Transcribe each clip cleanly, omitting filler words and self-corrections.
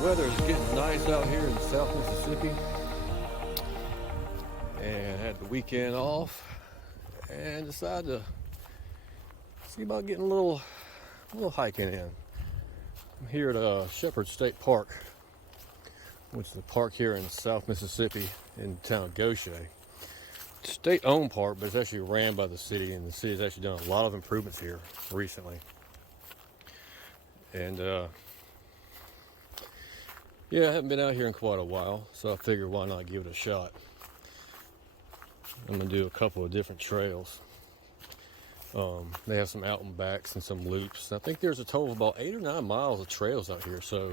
weather is getting nice out here in South Mississippi, and had the weekend off and decided to see about getting a little hiking in. I'm here at Shepard State Park, which is a park here in South Mississippi in the town of Gautier. State-owned park, but it's actually ran by the city, and the city has actually done a lot of improvements here recently. And yeah, I haven't been out here in quite a while, so I figured why not give it a shot. I'm gonna do a couple of different trails. They have some out and backs and some loops. I think there's a total of about 8 or 9 miles of trails out here, so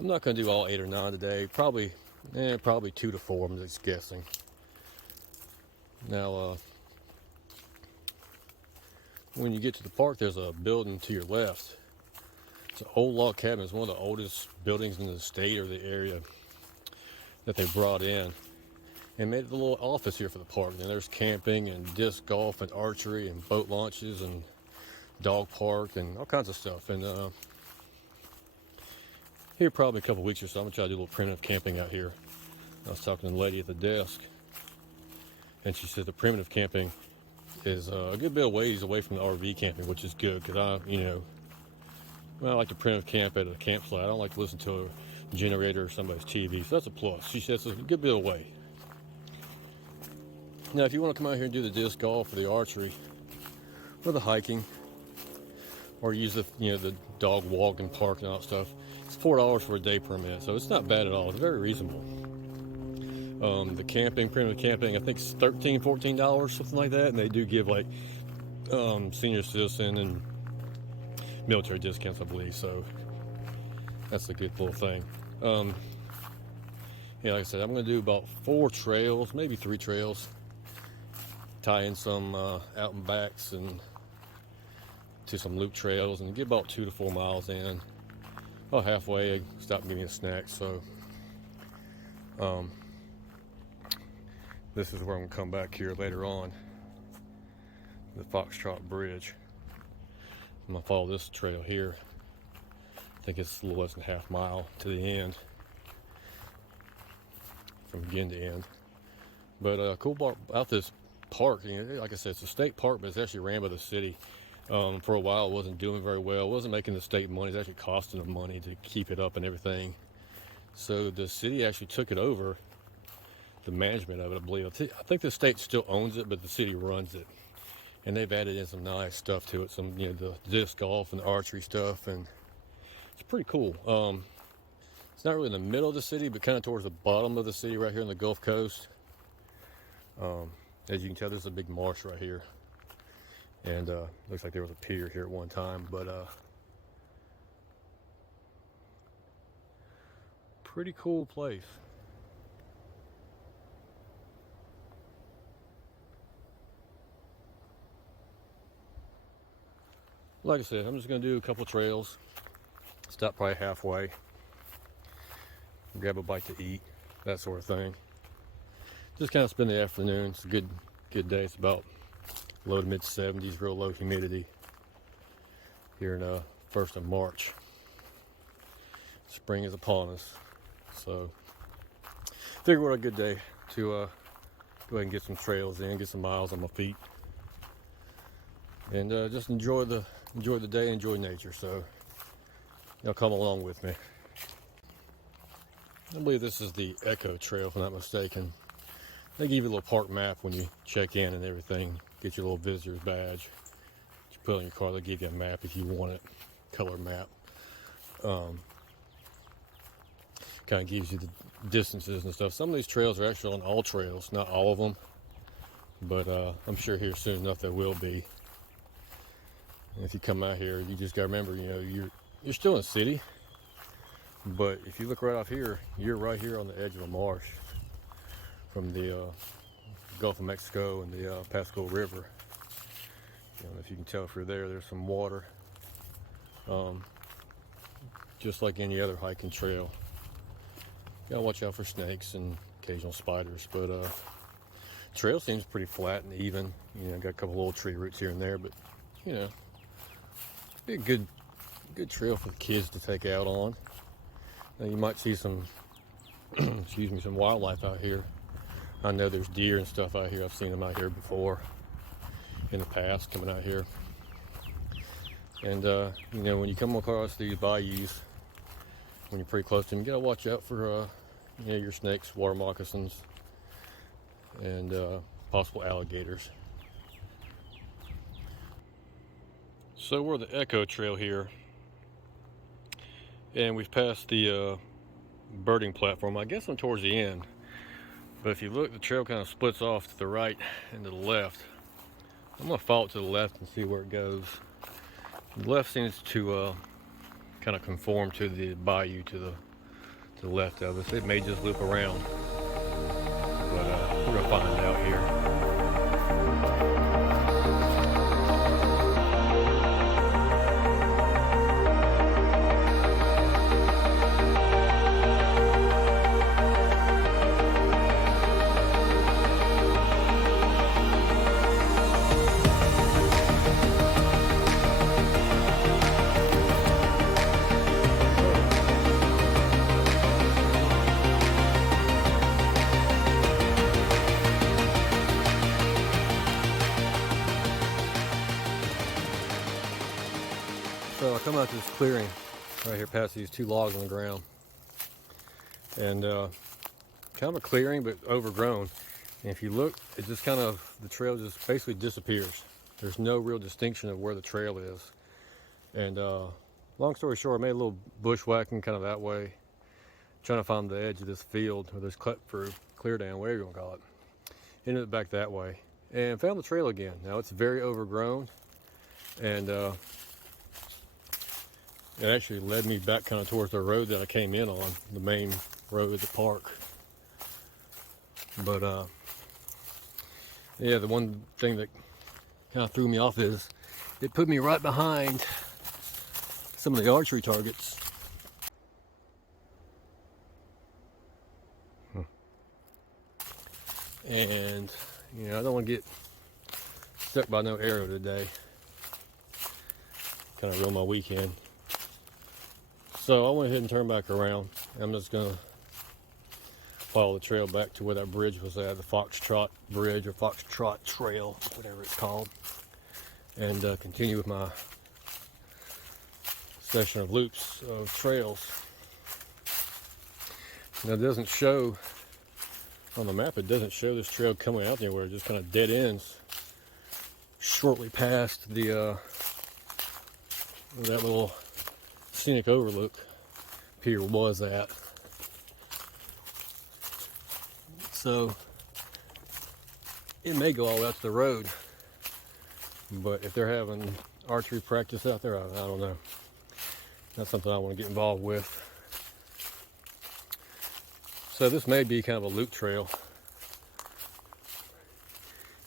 I'm not gonna do all 8 or 9 today. Probably 2 to 4. I'm just guessing. Now, when you get to the park, there's a building to your left. It's an old log cabin. It's one of the oldest buildings in the state or the area that they brought in and made a little office here for the park. And there's camping and disc golf and archery and boat launches and dog park and all kinds of stuff. And here probably a couple weeks or so, I'm gonna try to do a little primitive camping out here. I was talking to the lady at the desk, and she said the primitive camping is a good bit of ways away from the RV camping, which is good because I like to primitive camp at a campsite. I don't like to listen to a generator or somebody's TV, so that's a plus. She says it's a good bit away. Now, if you want to come out here and do the disc golf or the archery or the hiking, or use the dog walking park and all that stuff, it's $4 for a day permit, so it's not bad at all. It's very reasonable. The camping, primitive camping, I think it's $13, $14, something like that, and they do give like senior citizen and military discounts, I believe, so that's a good little thing. Yeah, like I said, I'm going to do about 4 trails, maybe 3 trails, tie in some out and backs and to some loop trails, and get about 2 to 4 miles in. About halfway, I stopped getting a snack, so this is where I'm going to come back here later on, the Foxtrot Bridge. I'm going to follow this trail here. I think it's a little less than half mile to the end, from beginning to end. But cool part about this park, like I said, it's a state park, but it's actually ran by the city. For a while, it wasn't doing very well. It wasn't making the state money. It's actually costing them money to keep it up and everything. So the city actually took it over, the management of it, I believe. I think the state still owns it, but the city runs it. And they've added in some nice stuff to it, some the disc golf and the archery stuff, and it's pretty cool. It's not really in the middle of the city, but kind of towards the bottom of the city, right here on the Gulf Coast. As you can tell, there's a big marsh right here, and looks like there was a pier here at one time. But pretty cool place. Like I said, I'm just going to do a couple trails, stop probably halfway, grab a bite to eat, that sort of thing. Just kind of spend the afternoon. It's a good day. It's about low to mid 70s, real low humidity here in 1st of March. Spring is upon us, so figure what a good day to go ahead and get some trails in, get some miles on my feet, and just enjoy the day, enjoy nature. So y'all come along with me. I believe this is the Echo Trail, if I'm not mistaken. They give you a little park map when you check in and everything. Get your little visitor's badge. You put it in your car, they'll give you a map if you want it, color map. Kind of gives you the distances and stuff. Some of these trails are actually on all trails, not all of them, but I'm sure here soon enough there will be. And if you come out here, you just got to remember, you're still in the city, but if you look right off here, you're right here on the edge of a marsh from the Gulf of Mexico and the Pasco River. If you can tell if you're there, there's some water. Just like any other hiking trail. You gotta watch out for snakes and occasional spiders, but trail seems pretty flat and even. Got a couple little tree roots here and there, but be a good trail for the kids to take out on. Now you might see some, excuse me, some wildlife out here. I know there's deer and stuff out here. I've seen them out here before in the past, coming out here. And you know, when you come across these bayous, when you're pretty close to them, you gotta watch out for you know, your snakes, water moccasins, and possible alligators. So we're the Echo Trail here, and we've passed the birding platform. I guess I'm towards the end, but if you look, the trail kind of splits off to the right and to the left. I'm gonna follow it to the left and see where it goes. The left seems to kind of conform to the bayou to the left of us. It may just loop around, but we're gonna find out here. So I come out to this clearing right here past these two logs on the ground, and kind of a clearing but overgrown. And if you look, it just kind of, the trail just basically disappears. There's no real distinction of where the trail is. And long story short, I made a little bushwhacking kind of that way, trying to find the edge of this field or this cut through, clear down, whatever you want to call it. Ended up back that way and found the trail again. Now it's very overgrown, and it actually led me back kind of towards the road that I came in on, the main road of the park. But yeah, the one thing that kind of threw me off is it put me right behind some of the archery targets. And you know, I don't want to get stuck by no arrow today. Kind of ruin my weekend. So I went ahead and turned back around. I'm just gonna follow the trail back to where that bridge was at, the Foxtrot Bridge or Foxtrot Trail, whatever it's called, and continue with my session of loops of trails. Now, it doesn't show on the map, it doesn't show this trail coming out anywhere. It just kind of dead ends shortly past the where that little scenic overlook pier was at. So it may go all the way out to the road, but if they're having archery practice out there, I don't know. That's something I want to get involved with. So this may be kind of a loop trail,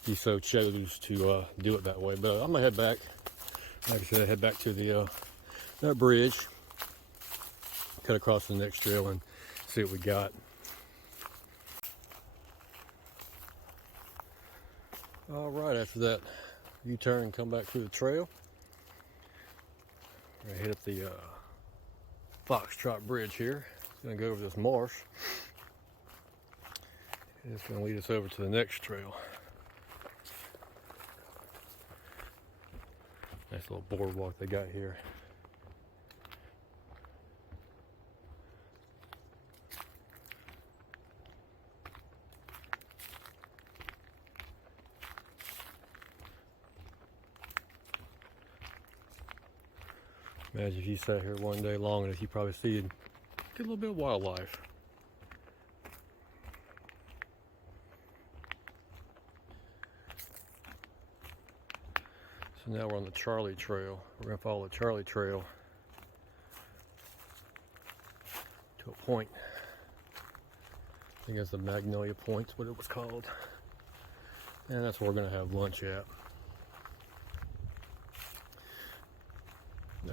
if you so chose to do it that way. But I'm gonna head back. Like I said, head back to the that bridge, cut across the next trail, and see what we got. All right, after that U-turn and come back through the trail, we're gonna hit up the Foxtrot Bridge here. It's gonna go over this marsh, and it's gonna lead us over to the next trail. Nice little boardwalk they got here. Imagine if you sat here one day long enough, you probably see a good little bit of wildlife. So now we're on the Charlie Trail. We're going to follow the Charlie Trail to a point. I think it's the Magnolia Point, what it was called. And that's where we're going to have lunch at.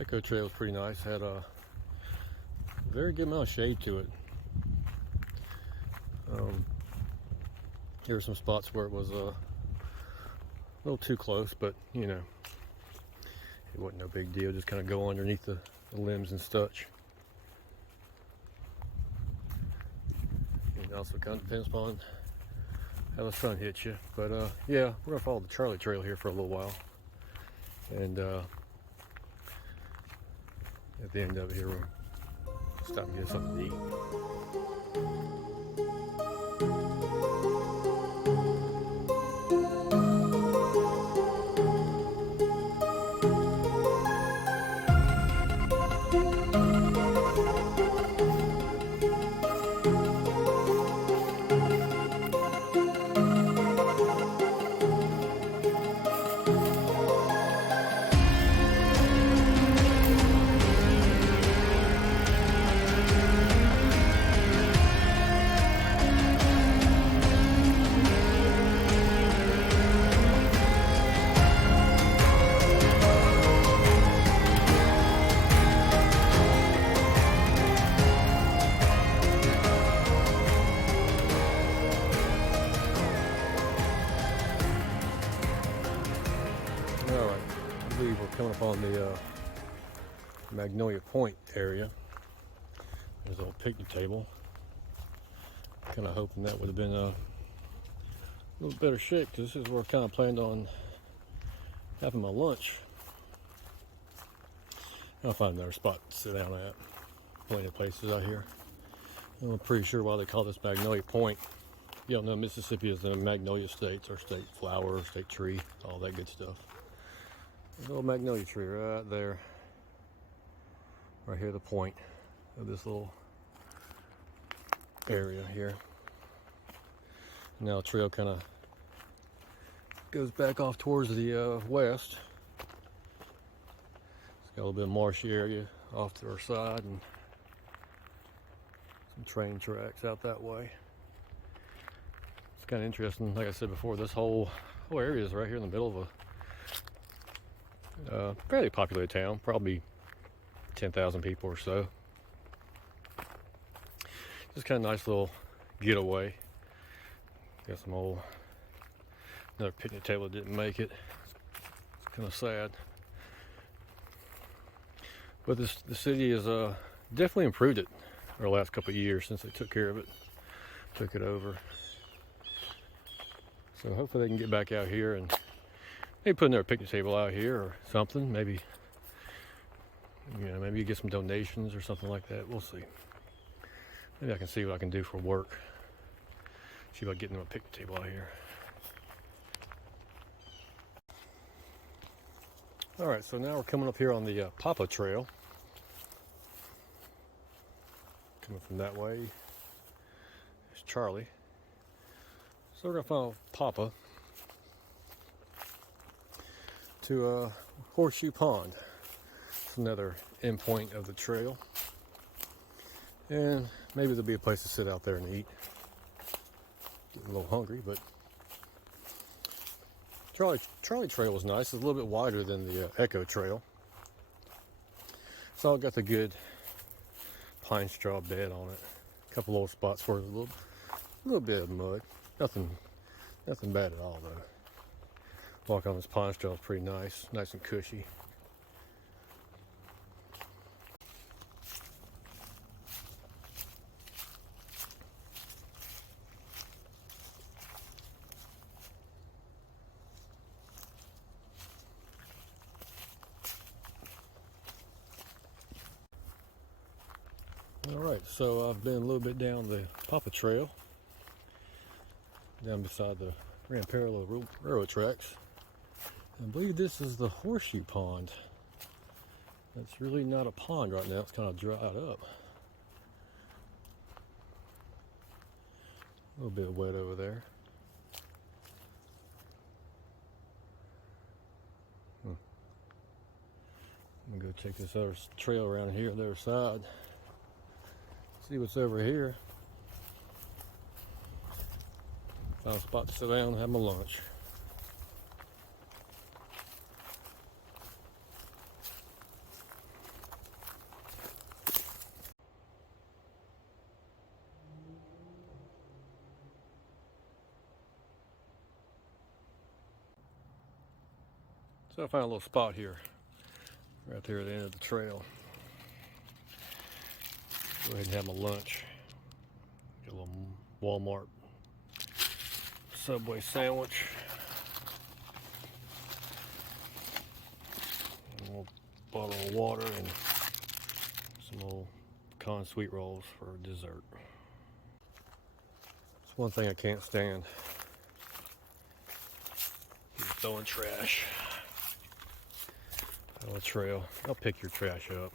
Echo Trail was pretty nice. Had a very good amount of shade to it. There were some spots where it was a little too close, but you know, it wasn't no big deal. Just kind of go underneath the limbs and such. It also kind of depends upon how the sun hits you. But yeah, we're gonna follow the Charlie Trail here for a little while. And at the end of it here, we'll stop and get something to eat. We're coming up on the Magnolia Point area. There's a little picnic table. Kind of hoping that would have been a little better shape, because this is where I kind of planned on having my lunch. I'll find another spot to sit down at. Plenty of places out here. I'm pretty sure why they call this Magnolia Point. You don't know, Mississippi is the Magnolia State. It's our state flower, state tree, all that good stuff. There's a little magnolia tree right there. Right here, the point of this little area here. Now the trail kind of goes back off towards the west. It's got a little bit of marshy area off to our side and some train tracks out that way. It's kind of interesting. Like I said before, this whole area is right here in the middle of a fairly populated town, probably 10,000 people or so. Just kind of nice little getaway. Got some another picnic table that didn't make it. It's kind of sad. But the city has definitely improved it over the last couple of years since they took care of it, took it over. So hopefully they can get back out here and maybe put another picnic table out here or something. Maybe, maybe you get some donations or something like that. We'll see. Maybe I can see what I can do for work. See about getting them a picnic table out here. All right, so now we're coming up here on the Papa Trail. Coming from that way. There's Charlie. So we're gonna follow Papa to Horseshoe Pond. It's another endpoint of the trail. And maybe there'll be a place to sit out there and eat. Getting a little hungry, but Charlie Trail was nice. It's a little bit wider than the Echo Trail. It's all got the good pine straw bed on it. A couple little spots where there's a little bit of mud. Nothing bad at all though. Walk on this pine straw is pretty nice and cushy. Alright, so I've been a little bit down the Papa Trail, down beside the Grand Parallel Railroad tracks. I believe this is the Horseshoe Pond. It's really not a pond right now, it's kind of dried up. A little bit wet over there. I'm gonna go take this other trail around here on the other side. See what's over here. Found a spot to sit down and have my lunch. So I found a little spot here, right there at the end of the trail. Go ahead and have my lunch. Get a little Walmart Subway sandwich. A little bottle of water and some little corn sweet rolls for dessert. It's one thing I can't stand. You're throwing trash on the trail. I'll pick your trash up.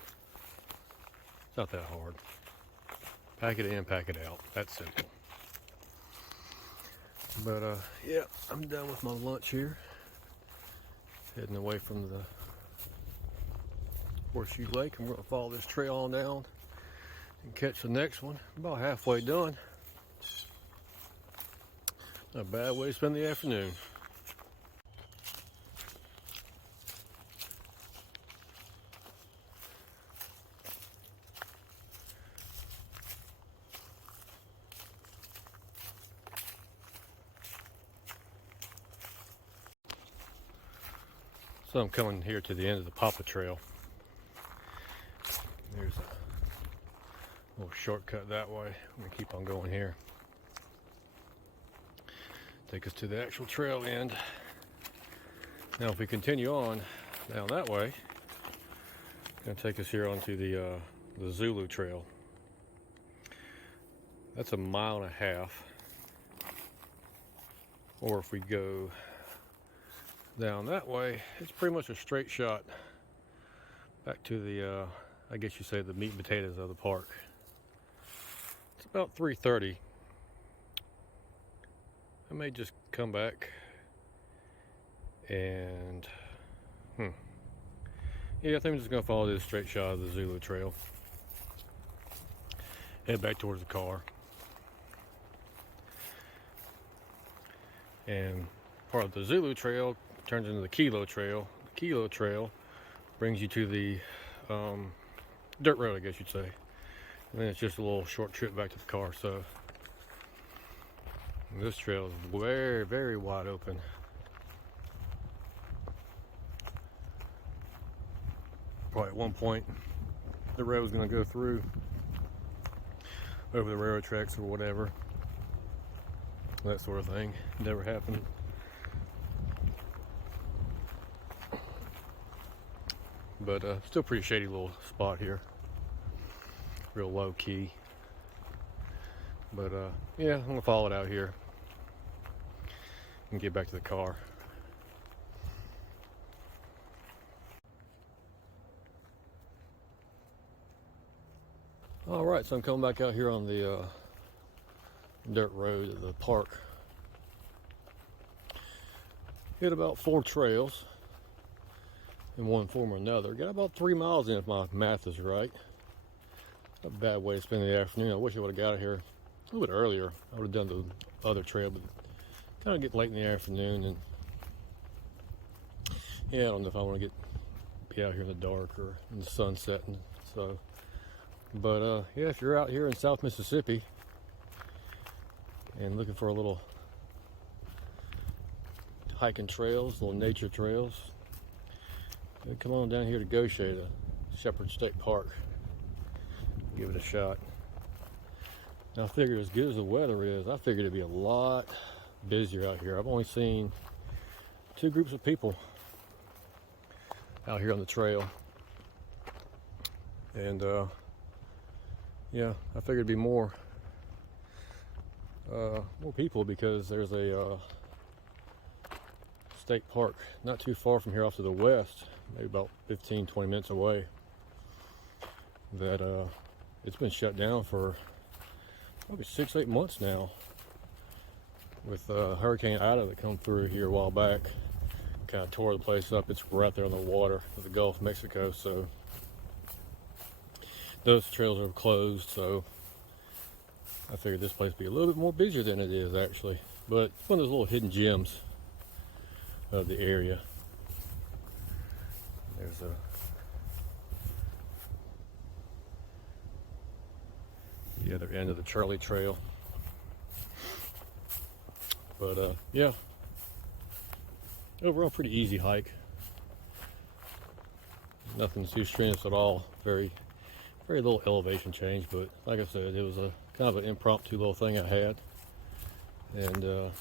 It's not that hard. Pack it in, pack it out. That's simple. But yeah, I'm done with my lunch here. Heading away from the Horseshoe Lake. I'm going to follow this trail on down and catch the next one. About halfway done. Not a bad way to spend the afternoon. So I'm coming here to the end of the Papa Trail. There's a little shortcut that way. I'm going to keep on going here. Take us to the actual trail end. Now if we continue on down that way, it's going to take us here onto the Zulu Trail. That's 1.5 miles. Or if we go down that way, it's pretty much a straight shot back to the I guess you say the meat and potatoes of the park. It's about 3:30. I may just come back and yeah, I think I'm just gonna follow this straight shot of the Zulu Trail, head back towards the car, and part of the Zulu Trail turns into the Kilo Trail. The Kilo Trail brings you to the dirt road, I guess you'd say. And then it's just a little short trip back to the car. So this trail is very, very wide open. Probably at one point the road was going to go through over the railroad tracks or whatever. That sort of thing. Never happened. But still pretty shady little spot here. Real low key. But yeah, I'm gonna follow it out here and get back to the car. All right, so I'm coming back out here on the dirt road of the park. Hit about 4 trails in one form or another. Got about 3 miles in if my math is right. Not a bad way to spend the afternoon. I wish I would have got out here a little bit earlier. I would have done the other trail, but kind of get late in the afternoon, and yeah, I don't know if I want to be out here in the dark or in the sun setting. So, but yeah, if you're out here in South Mississippi and looking for a little hiking trails, little nature trails, come on down here to Gautier, to Shepard State Park. Give it a shot. Now I figured as good as the weather is, I figured it'd be a lot busier out here. I've only seen 2 groups of people out here on the trail. And yeah, I figured it'd be more people because there's a state park not too far from here off to the west, maybe about 15-20 minutes away, that it's been shut down for probably 6-8 months now, with Hurricane Ida that come through here a while back. Kind of tore the place up. It's right there on the water of the Gulf of Mexico, so those trails are closed. So I figured this place would be a little bit more busier than it is actually, but it's one of those little hidden gems of the area. There's the other end of the Charlie Trail. But yeah, overall pretty easy hike. Nothing too strenuous at all. Very little elevation change, but like I said, it was a kind of an impromptu little thing I had. and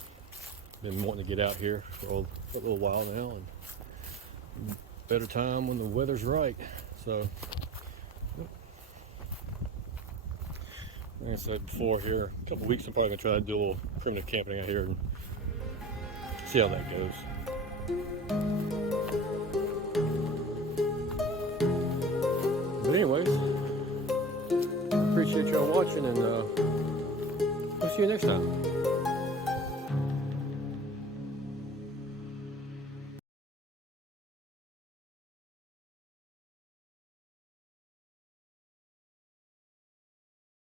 been wanting to get out here for a little while now, and better time when the weather's right. So like I said before, here a couple weeks I'm probably gonna try to do a little primitive camping out here and see how that goes. But anyways, appreciate y'all watching, and we'll see you next time.